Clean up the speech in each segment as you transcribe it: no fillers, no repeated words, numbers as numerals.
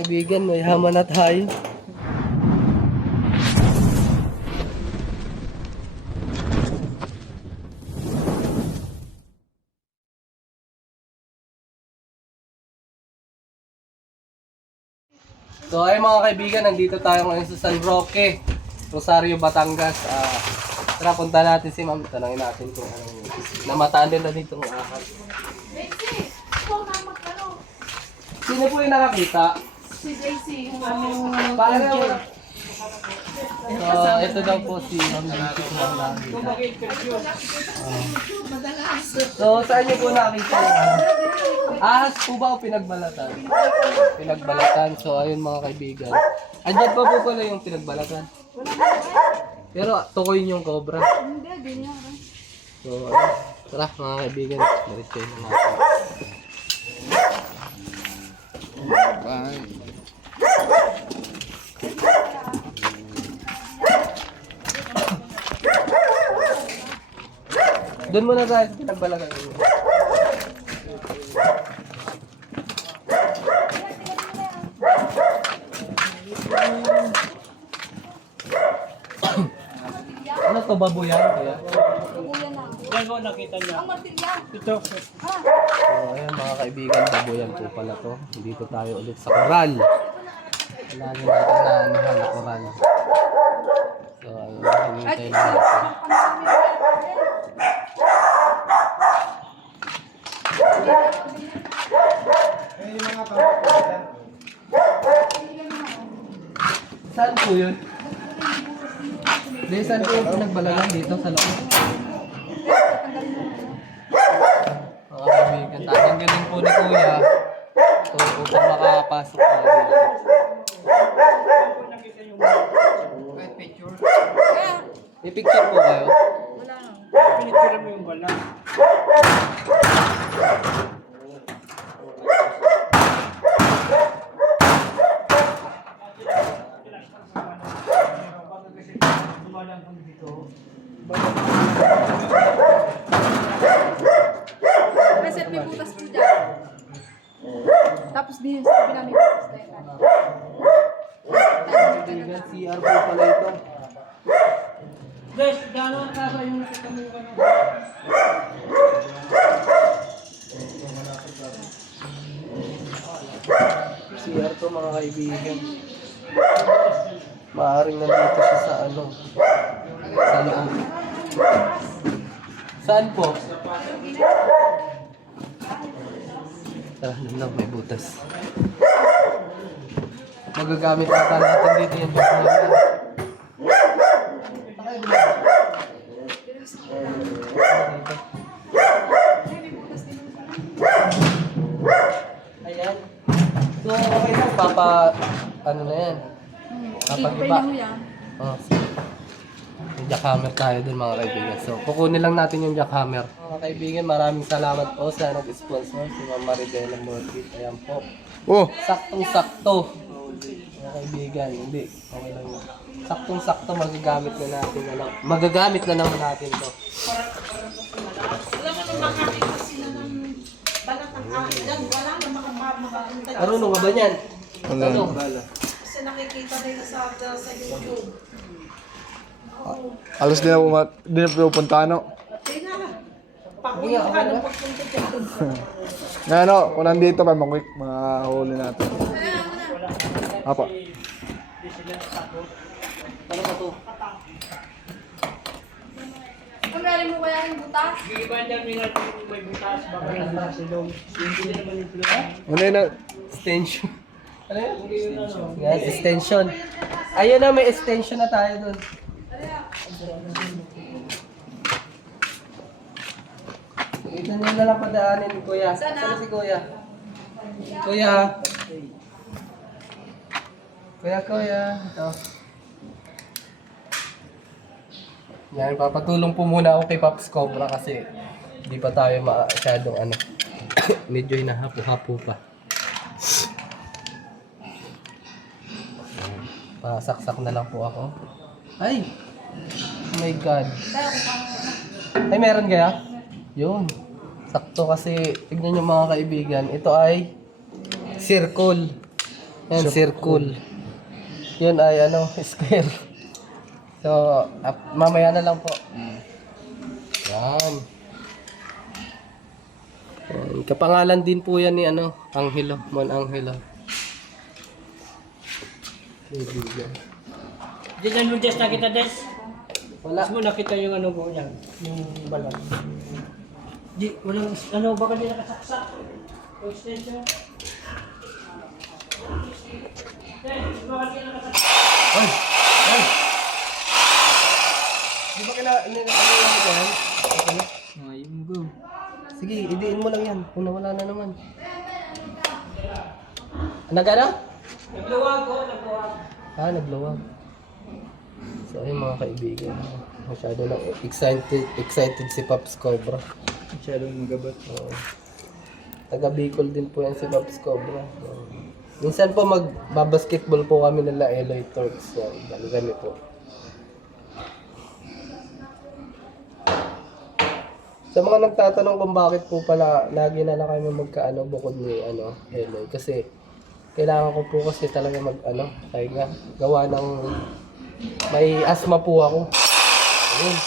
kaibigan, may hama na tayo. So ay mga kaibigan, nandito tayo ngayon sa San Roque, Rosario, Batangas. Tara, punta natin si Ma'am. Tanungin natin kung anong namataan din na dito ng ahas. Sino po yung nakakita? Si JC, yung Paano? So, ito daw po si Ma'am JC kung ang nakakita. So, saan niyo po nakakita yung ahas? Ahas po ba o pinagbalatan? Pinagbalatan. So, ayun mga kaibigan. Andyan pa po pala yung pinagbalatan. Pero tukoy yung cobra. Hindi, di niya. So, ayun. Tara mga kaibigan. Marisay na natin. Bye. Doon muna tayo sa pinagbalatan. Ano to, baboyan? Kaya? Yan ko nakita niya. Ang matilya. Ito. So, ayan mga kaibigan, baboyan po pala to. Dito tayo ulit sa koral. Lagi natin na anihan na koral. So, ayun, hinintay na natin. Saan po yun? Hindi, saan po yung pinagbalagan dito sa loob? Mga kaibigan, tatanggalin po ni Kuya. So, upang makapasok tayo dito. May picture po kayo? Wala lang. Pinitira mo yung bala. Reset may butas po dyan. Tapos din yung sabi namin butas na yun. Kaibigan, CR po pala ito. Guys, gano'n ka ba yung nakita mo yung ano? CR to mga kaibigan. Maaring nandito siya sa ano. Sa loob. Saan po? Tara, lang may butas. Magagamit ata natin dito yung jackhammer. Ayan. So, okay lang. Ano na yan? Papagiba. Ipay mo yan. Oh, may jackhammer tayo dun mga kaibigan. So, kukunin lang natin yung jackhammer. Mga kaibigan, maraming salamat po sa nag-sponsor, si Ma'am Maridela Mortis. Ayan po. Oh, Saktong-sakto. Mga kaibigan, hindi. Okay lang yun. Saktong-sakto magagamit na natin. Magagamit na naman natin to. Alam mo nung makakita sila ng balat ng akin dyan, wala na makakita. Marunong ka ba niyan? Wala. Ano? Kasi nakikita nila sa YouTube. alos din na pupunta, no? Kaya nga, pakuyo ka ng pagpunta dyan. Nga, no, kung nandito pa, makwik, mga huli natin. Apa. Ano ba to? Kung galing mo kaya yung butas? Iba dyan may butas. Baka nasa silong. Hindi naman yung pula. Ano yun, Extension. Ano yun? Yan, extension. Ayun na, may extension na tayo dun. Ito nyo na lang padaanin, Kuya. Saan si Kuya? Kuya. Kuya. Ito. Yan, papatulong po muna ako kay Pops Cobra kasi hindi pa tayo masyadong ano. Medyo hinahapo-hapo pa. Pasaksak na lang po ako. Ay! Oh my God. Ay, meron kaya? Yun. Sakto kasi, tignan nyo mga kaibigan, ito ay circle. Yan, circle. Yun ay ano, square. So, mamaya na lang po. Yan. Yan. Kapangalan din po yan ni ano, Angelo, Mon Angelo. Kaibigan. Diyan mo just nakita Des. Wala. Mas mo nakita yung ano ko yan, yung balon. Di, walang, ano, baka di nakasaksak. O extension. Des, baka di nakasaksak. Ay! Ay! Di ba ano yung yan? Okay. Ayun go. Sige, idiin mo lang yan. Kung nawala na naman. Nagana? Nagluwag ko, nagluwag. Nagluwag. So ayun mga kaibigan. Masyado lang excited si Pops Cobra. Masyadong magabat. Taga Bicol din po yan si Pops Cobra. Minsan po magbabasketball po kami nila Eloy Turks. Kami po. Sa mga nagtatanong kung bakit po pala lagi na lang kami magkaano bukod ni Eloy, kasi kailangan ko po kasi talaga pahinga. Gawa ng may asthma po ako. Ayun.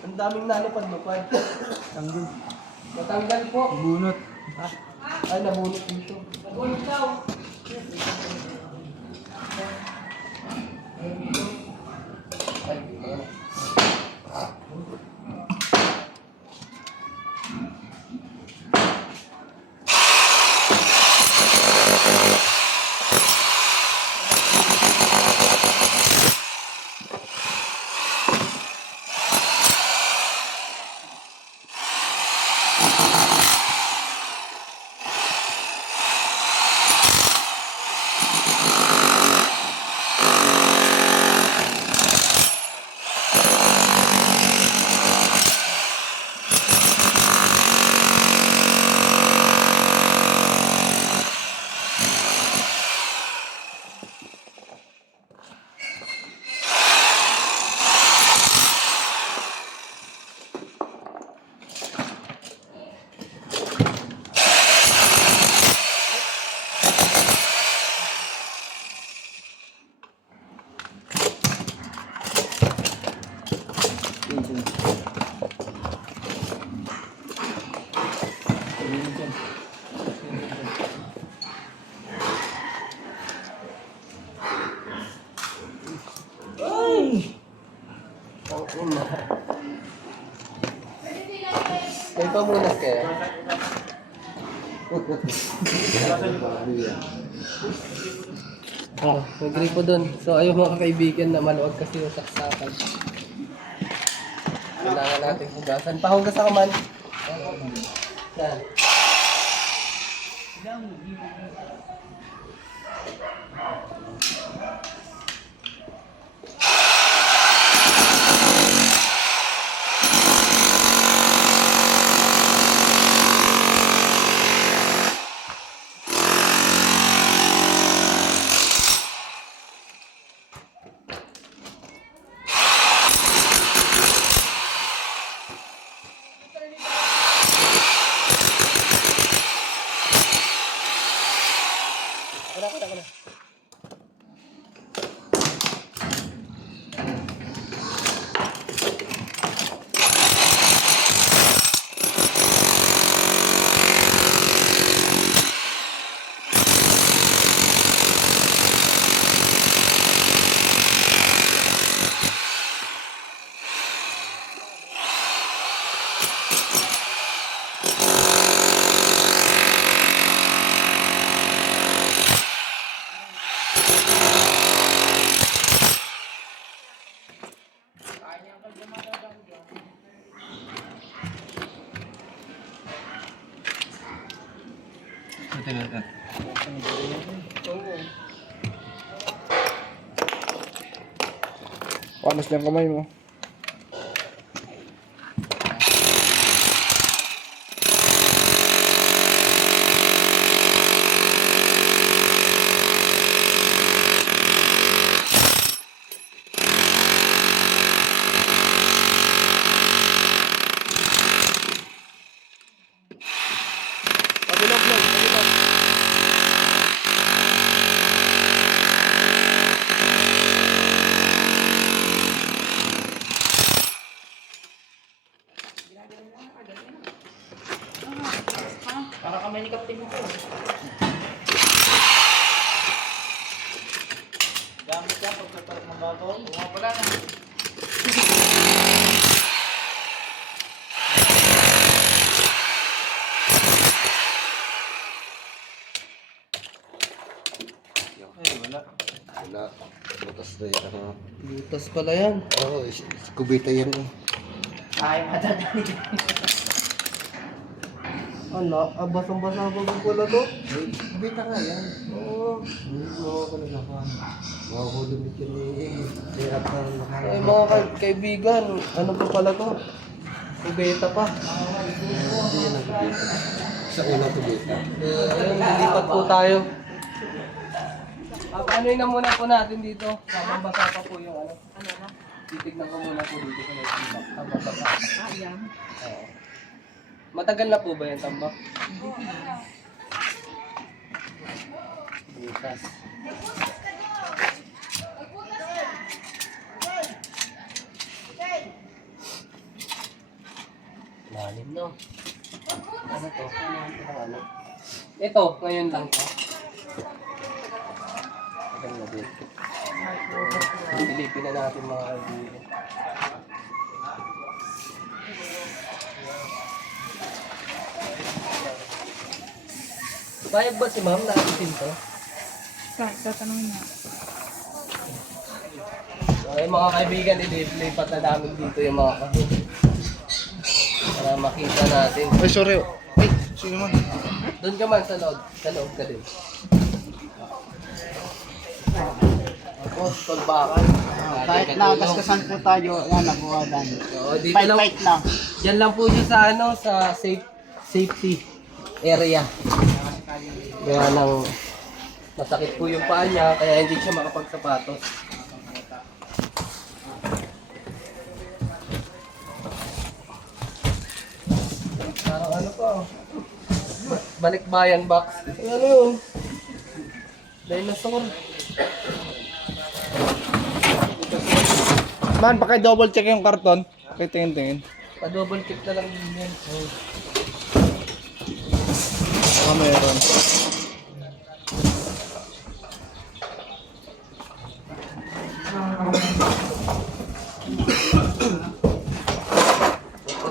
Ang daming nalupad-lupad. Tanggol. Matanggal po. Bunot. Ay, nabunot dito. Nabunod daw. Kayo pa muna kaya. May gripo dun. So ayun mga kaibigan na maluwag kasi yung saksakan. Kailangan natin hugasan. Pahugas ako man. Yan. Ako na. Panos lang kamay mo. Bilog yun, bilog. Para kami ni Kapten mo. Gamit yan pagkapalit ng babaw. Wala na. Wala. Butas na yan. Butas pala yan. Oo, kubita yan eh. Ay, madadali. Ano? Basang-basa pa pala to? Kubita nga yan. Oo. Mawawala na pa. Mawawala yan eh. Hirap na Ay, mga kaibigan, ano pa pala to? Kubeta pa. Hindi yan ang kubita. Sa unang kubita. Ayun, lilipat po tayo. Ano na muna po natin dito? Habang basa pa po yung ano. Ano na? Titignan ko muna po dito kung nagsipak. Habang basa. Ayan. Oo. Matagal na po ba yan, tambak? Butas. Lalim no? Ano to? Ano? Ito, ngayon lang to. Tagal na din. Pilipin na natin mga kaibigan. Bayag ba si ma'am na alisin to? Tatanong na. Okay mga kaibigan, ililipat na namin dito yung mga kahon. Para makita natin. Ay, sorry. Ay, sino man? Doon ka man sa loob. Sa loob ka din. Tapos, tolbakan. Kahit nakaskasan po tayo, yan, nabuhadan. Oo, dito lang. Fight lang. Diyan lang po siya sa ano, sa safety area. Kaya lang masakit po yung paa niya, kaya hindi siya makapagsapatos. Parang ano pa, oh. Balikbayan box. Ano yun? Dinosaur. Man, paki-double check yung karton. Tingin-tingin. Pa-double check na lang din yan. Oh. Baka meron.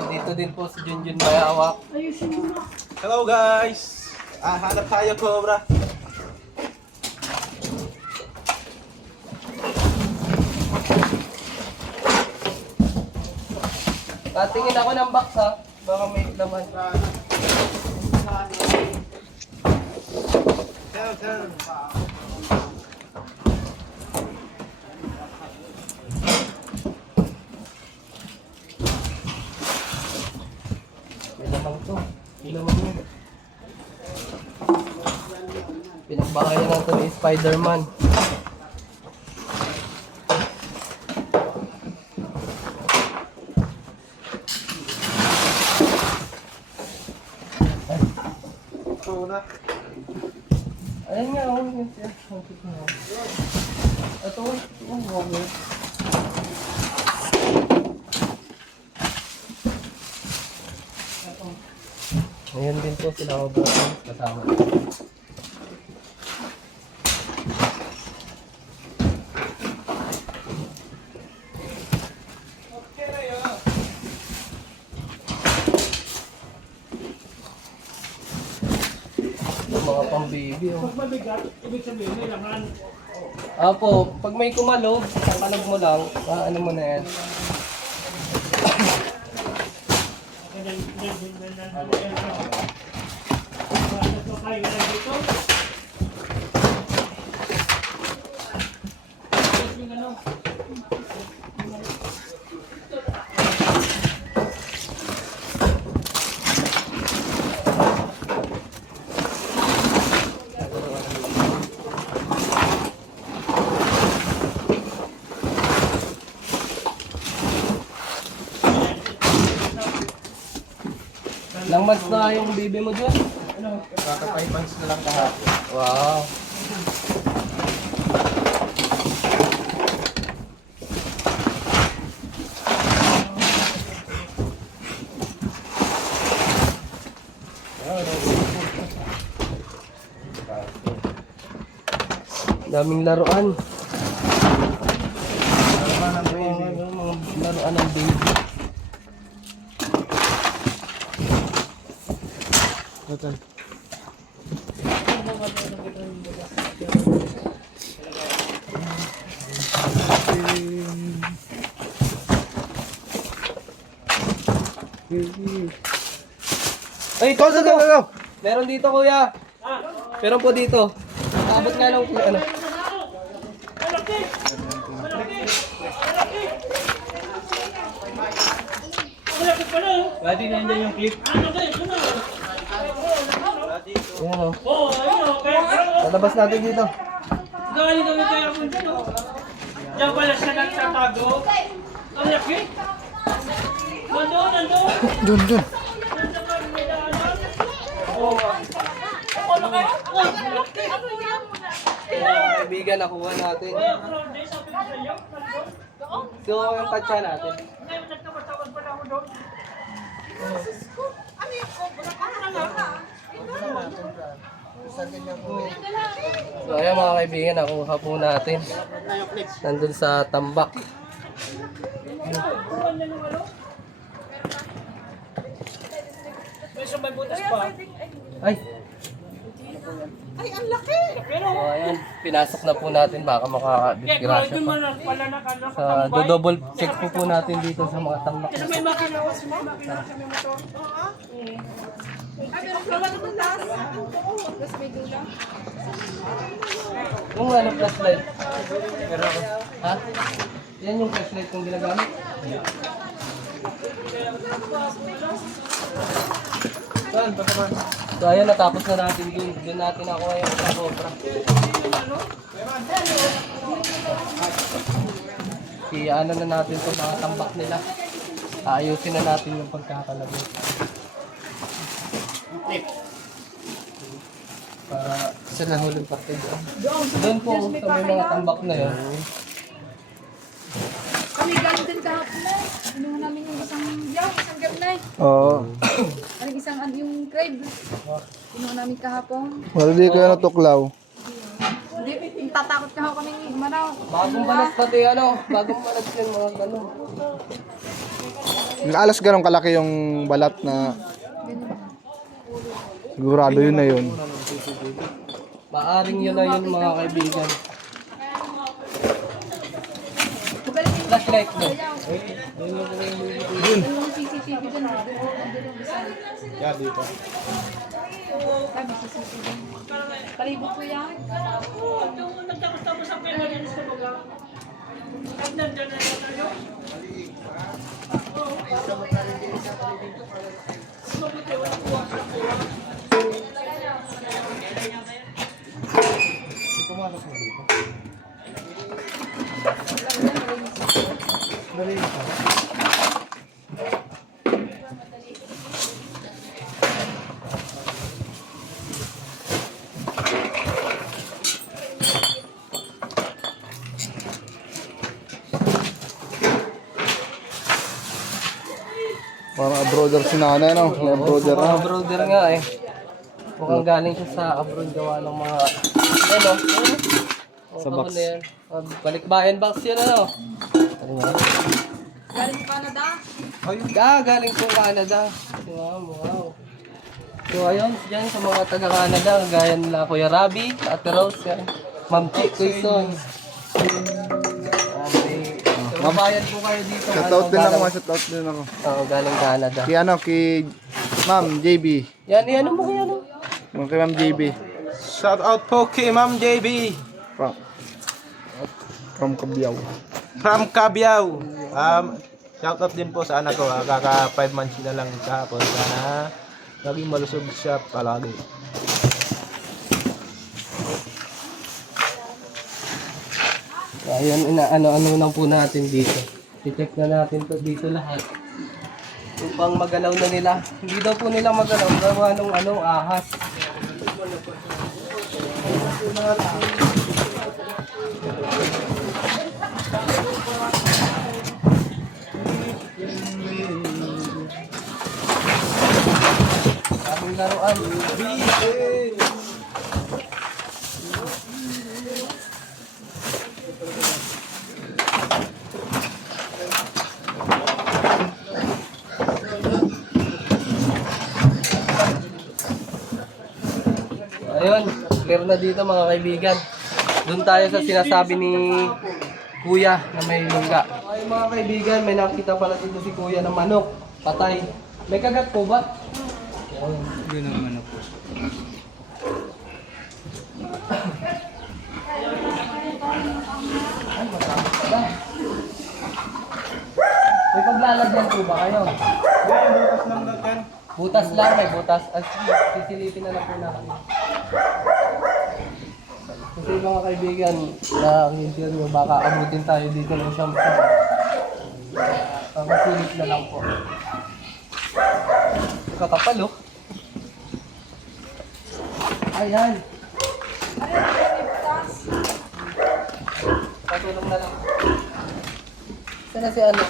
Dito din po si Junjun Bayawak. Hello guys! Hanap tayo cobra. Tatingin ako ng box ha. Baka may laman. May laman to. May laman yun. Pinagbahayan natin ni Spider-Man. Ayun nga, oh, yun siya. Ito, okay. Ayun din po sila ako kasama. Mga pang-baby, oh. Pag mabigat, ibig sabihin kailangan Apo, pag may kumalog, kakalog mo lang, ano mo na yan. Ilang months na yung baby mo dyan? Kaka 5 months na lang kahapon. Wow. Daming laruan. Mga laruan ng baby. Total. Ay, ito, ito. Meron dito, kuya. Meron po dito. Abot nga lang, ano. Pwede nandiyan yung clip. Yan, o. Lalabas natin dito. Galing kami kaya kung dyan, oh. Diyan pala siya nagtatago. Ang laki. Nandun. Dun. Kaibigan, nakuha natin. So, yung katsa natin. Ngayon nagtawad pala ako doon. Ano yung cobra? Ano nga? So, ayan mga kaibigan, nakuha po natin. Nandun sa tambak. May may butas pa. Ay! Ay, ang laki! So, ayan, pinasok na po natin. Baka Kaya makakadisgrasya doon pa. man pala Sa double check po natin dito sa mga tambak. Kasi may makina sa may motor. Ay, pero wala naman last. Tapos may dulang. Yung ano, flashlight. Ha? Yan yung flashlight kong ginagamit. Saan? So ayan, natapos na natin dun. Dun natin ako yung cobra. Kaya ano na natin itong mga tambak nila. Ayusin na natin yung pagkakalagay. Para sa nahulong parte doon. Doon po sa may mga tambak na yun. Kami galing din kahapon na. Inuha namin yung isang gabnay. Oo. Ano isang yung crab. Inuha namin kahapon. Wala di kayo natuklaw. Hindi, tatakot ka kami ni Maraw. Bagong balat pati ano, bagong balat yun mga gano'n. Alas ganun kalaki yung balat na sigurado yun na yun. Maaring yun na yun mga kaibigan. Flashlight mo. Yung CCTV dun. Yeah, dito. Sabi CCTV. Palibot ko yan. Nagtapos-tapos ang pinagalis ko baga. At nandiyan na tayo. Mabuti walang kuha. Parang abroader si nanay, no? May abroader Mga na. brother nga eh. Mukhang galing siya sa abroad gawa ng mga... Ano? Sa box. Na yan. Balikbayan box yan ano? Ano nga? Galing Canada. Galing po Canada. Wow, wow. So ayun, dyan sa mga taga-Canada, gaya nila Kuya Rabi, Ate Rose, yan. Ma'am Chick, Quezon. Mabayan po kayo dito. Shoutout din ako, shoutout din ako. Oo, galing Canada. Kay ano, kay Ma'am JB. Yan, ano mo kaya no? Kay Ma'am JB. Shout out po kay Ma'am JB From Cabiao. from Cabiao. Shout out din po sa anak ko. Kaka 5 months na lang kahapon. Sana laging malusog siya palagi. So, ayun, ano lang po natin dito. I-check na natin to dito lahat. Upang magalaw na nila. Hindi daw po nila magalaw. Gawa nung ahas. Aming laruan. Ayun, clear na dito mga kaibigan. Doon tayo sa sinasabi ni Kuya na may lungga. Ay mga kaibigan, may nakita pala dito si Kuya ng manok. Patay. May kagat po ba? Yun ang manok. Ay, matapos pala. May paglalagyan po ba kayo? Butas lang, may butas. At sisilipin na lang po natin. Kasi mga kaibigan, na ang interview, baka abutin tayo dito ng siyam. Pagkasilip na lang po. Kakapal oh. Ayan. Patulong na lang. Sana si ano?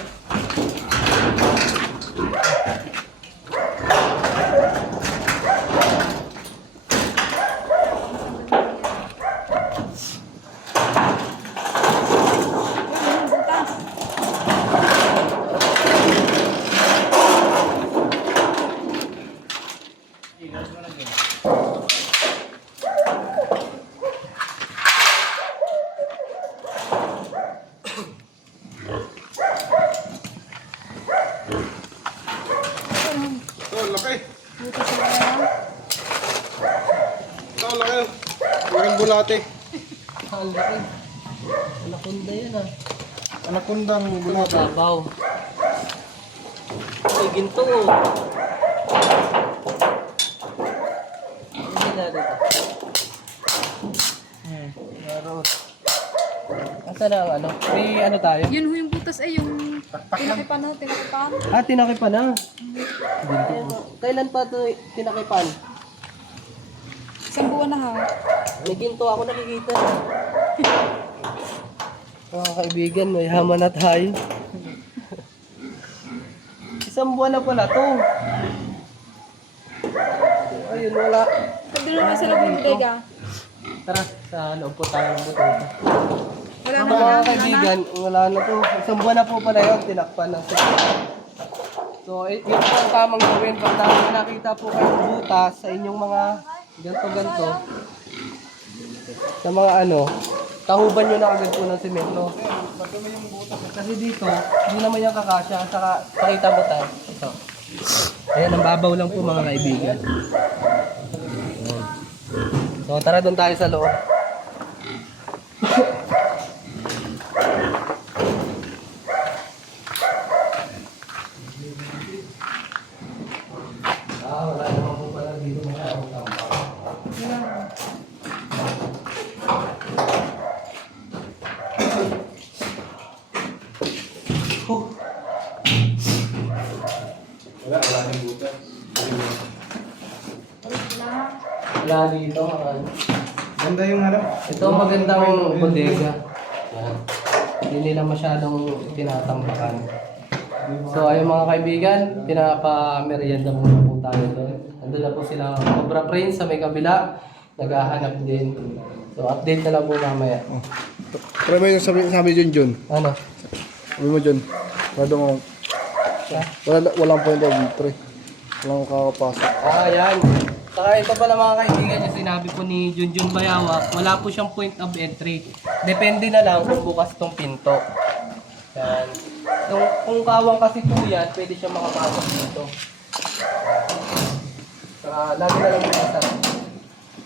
Walang bulate. Ang laki. Anakunda yan ah. Anakundang bulate. Babaw. Ay, ginto oh. Ano natin ito? Laro. Asa na ang ano? May ano tayo? Yun ho yung butas ay yung tinakipan ho, tinakipan. Ah, tinakipan na. Kailan pa ito tinakipan? Isang buwan na ha. May ginto ako nakikita. Mga kaibigan, may hama na tayo. Isang buwan na pala to. Ayun, wala. Pwede naman sa loob ng bodega. Tara, sa loob po tayo ng butong. Wala na Mga lang. kaibigan, wala na to. Isang buwan na po pala yun, tinakpan ng sila. So, yun po ang tamang gawin. Pag nakita po kayong butas sa inyong mga ganto-ganto, sa mga ano, tahuban nyo na agad po ng semento. Kasi dito, hindi naman yung kakasya. Saka, pakita mo tayo. Ito. Ayan, ang babaw lang po mga kaibigan. Ayan. So, tara doon tayo sa loob. Wala naman po pala dito masyadong tambak. Wala dito. Ganda yung ano. Ito magandang bodega. Yan. Hindi nila masyadong tinatambakan. So ayun mga kaibigan, pinapa-merienda muna po tayo doon. Nandun na po sila Cobra Prince sa may kabila. Naghahanap din. So update na lang po mamaya. Try mo yung sabi Jun. Ano? Sabi mo Jun. Walang point of entry. Walang kakapasok. Ah, yan. Saka ito pala mga kaibigan, yung sinabi po ni Junjun Bayawak, wala po siyang point of entry. Depende na lang kung bukas tong pinto. Yan. Kung kawang kasi po yan, pwede siya makapasok dito. Saka lagi na lang yung isa.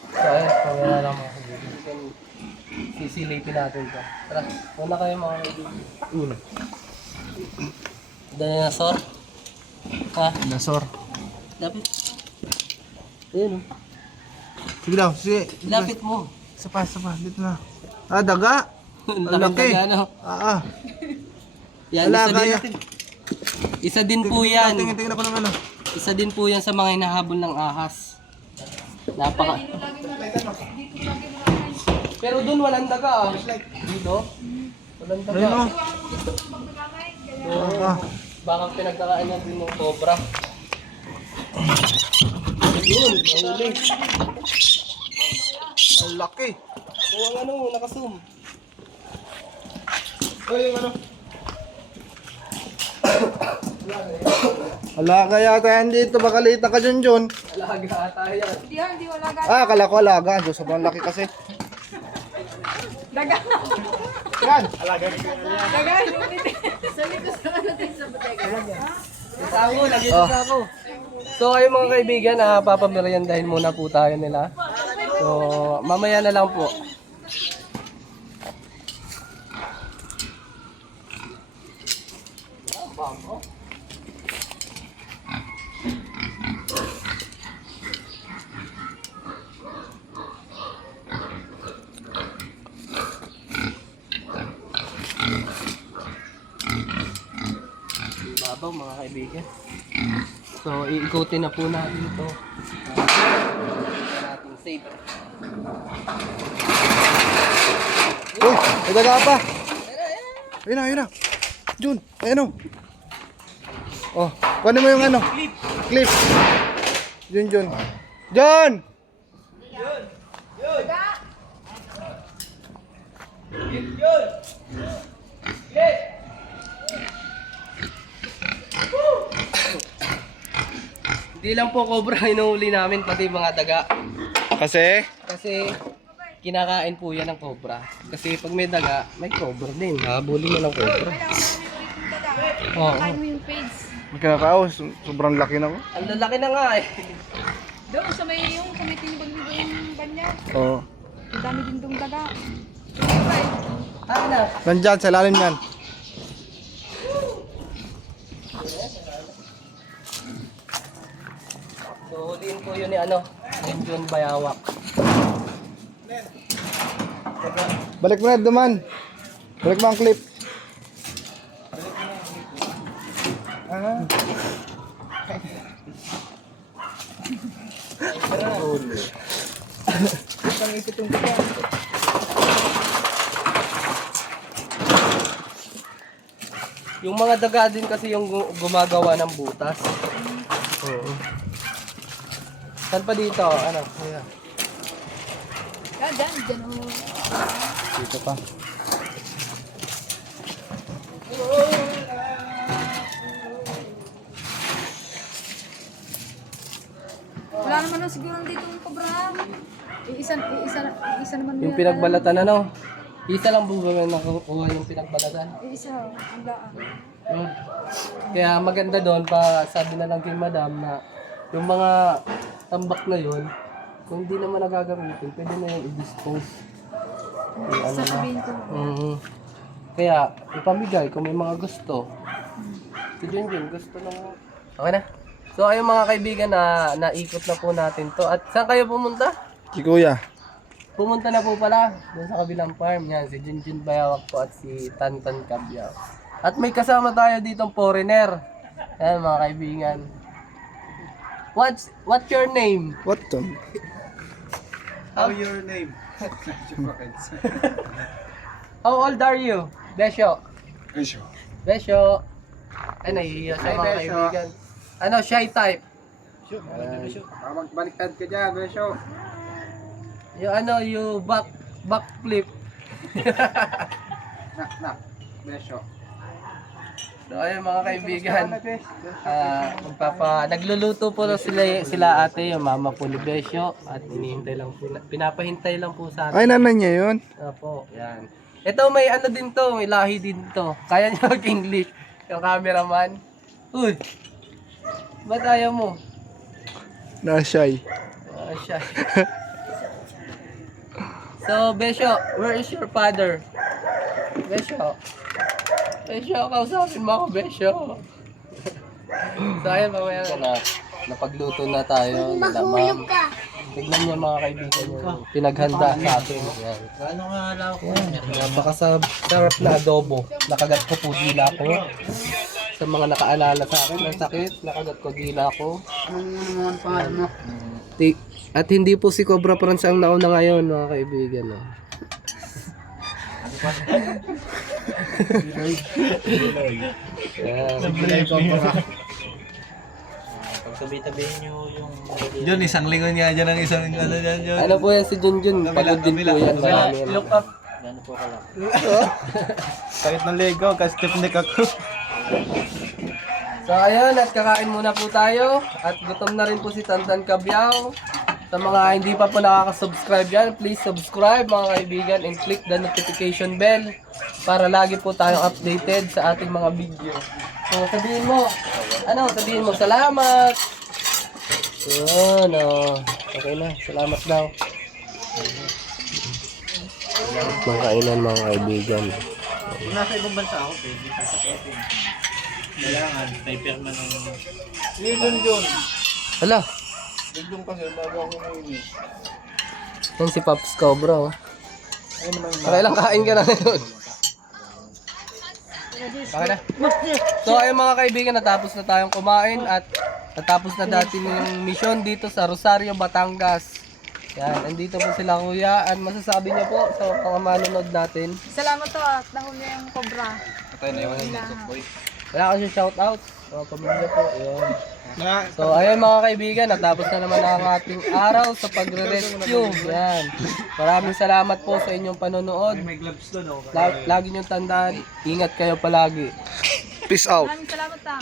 So ayun, pamaya lang mga kaibigan. Sisilipin natin ito. Tara, muna kayo mga kaibigan. Una. Dinosaur? Ha? Nasor. Lapit. Ayun oh. Sige daw, sige. Lapit mo. Isa pa. Dito na. Ah, daga. Laki. Ano? Yan, Wala, isa din, kaya. isa din po yan. Tingin ako ng ano. Isa din po yan sa mga hinahabol ng ahas. Napaka... Pero doon walang daga ah. Dito? Walang daga. So, baka pinagdakaan niya din ng cobra. Yun, mahuli. Ang laki. So, ang ano, naka-zoom. Wala ka yata yan dito. Baka lita ka dyan, John. Alaga ata yan. Hindi wala ga. Ah, akala ko alaga. Diyos, sobrang laki kasi. Daga. Yan. Daga. Sabi ko sa natin sa bodega. Isa ako, lagi isa ako. So ayun mga kaibigan, papameriendahin muna po tayo nila. So mamaya na lang po. Babaw mga kaibigan. So iikutin na po natin ito. Natin safe. Uy, may daga pa. Ayun na, ayun na. Jun, ayun o. Oh, kunin mo yung ano. Clip. Jun, Jun. Jun! Hindi lang po cobra inuuli namin, pati mga daga. Kasi? Kasi kinakain po yan ng cobra. Kasi pag may daga, may cobra din. Habulin mo ng cobra. Oo. Kain mo yung page. Magkinakao, sobrang laki na ko. Ang lalaki na nga eh. Doon sa may tinibag nito yung banya. Oo. Ang dami din dong daga. Ah, na. Nandyan, sa lalim yan. So, huliin po yun ni ano, yung John Bayawak. Balik mo na, duman. Balik mo ang clip. Ah. Yung mga daga din kasi yung gumagawa ng butas. Oo. Saan pa dito? Ano? Ayan. Dyan o. Dito pa. Wala naman lang siguro dito yung cobra. Isa naman Yung yun. pinagbalatan ano? Isa lang po ba may nakukuha yung pinagbalatan? Isa, ang daan. Hmm. Kaya maganda doon pa sabi na lang kay madam na yung mga tambak na yun, kung hindi naman nagagamitin, pwede na yung i-dispose. Yung ano na. Sasabihin ko. Mhm. Kaya ipamigay kung may mga gusto. Si Junjun gusto ng... Okay na. So ayun mga kaibigan na naikot na po natin to. At saan kayo pumunta? Si Kuya. Pumunta na po pala doon sa kabilang farm. Yan, si Junjun Bayawak po at si Tantan Cabyaw. At may kasama tayo ditong foreigner. Ayan mga kaibigan. What's your name? What the? How your name? How old are you? Besyo. Besyo. Ay, nahihiya siya mga kaibigan. Ano, shy type? Baliktad ka dyan, Besyo. Yung ano, yung back flip. Nak, Besyo. So ayun mga kaibigan, nagluluto po sila ate, yung mama po ni Besyo, at hinihintay lang po, pinapahintay lang po sa Ay, atin. nanay niya yun. Opo, yan. Ito may ano din to, may lahi din to. Kaya niya mag-English, yung cameraman. Uy, ba't ayaw mo? Nashy. Siya. So Besyo, where is your father? Besyo. Besyo, kausapin mo ako, Besyo. So ayun, mamaya na napagluto na tayo. Mahulog ka. Tignan niyo mga kaibigan niyo. Pinaghanda sa atin. Yan. Gaano nga lawak ko? Napakasarap na adobo. Nakagat ko po dila ko. Sa mga nakaalala sa akin ng sakit, nakagat ko dila ko. Ano naman pangalan mo? At hindi po si Cobra Franz ang nauna ngayon, mga kaibigan. No? Pagtabi-tabihin nyo yung... Yun, isang lingon nga dyan ang isang ano dyan yun. Ano po yan si Junjun? Pagod din po yan. Marami yan. Look up. Kahit ng Lego, kasi step neck ako. So ayun, at kakain muna po tayo. At gutom na rin po si Tantan Cabiao. Sa mga hindi pa po nakaka-subscribe dyan, please subscribe mga kaibigan and click the notification bell para lagi po tayong updated sa ating mga video. So sabihin mo, sabihin mo salamat. Yun, okay na, salamat daw. Mga kainan mga kaibigan. Kung nasa ibang bansa ako, pwede sa Kevin. Kailangan, typer man ng... Yun. Hala, Yun kasi, bago ako ngayon. yan si Pops Cobra. Oh. Okay lang, kain ka na ngayon. Okay na. So ayun mga kaibigan, natapos na tayong kumain at natapos na dati yung mission dito sa Rosario, Batangas. Yan, andito po sila kuya. At masasabi niyo po sa mga manonood natin. Salamat to at nahuli yung cobra. Wala kasi shout out. So pamilya po. Ayun. So ayun mga kaibigan, natapos na naman ang ating araw sa pagre-rescue. Yan. Maraming salamat po sa inyong panonood. Lagi niyong tandaan, ingat kayo palagi. Peace out. Maraming salamat ta.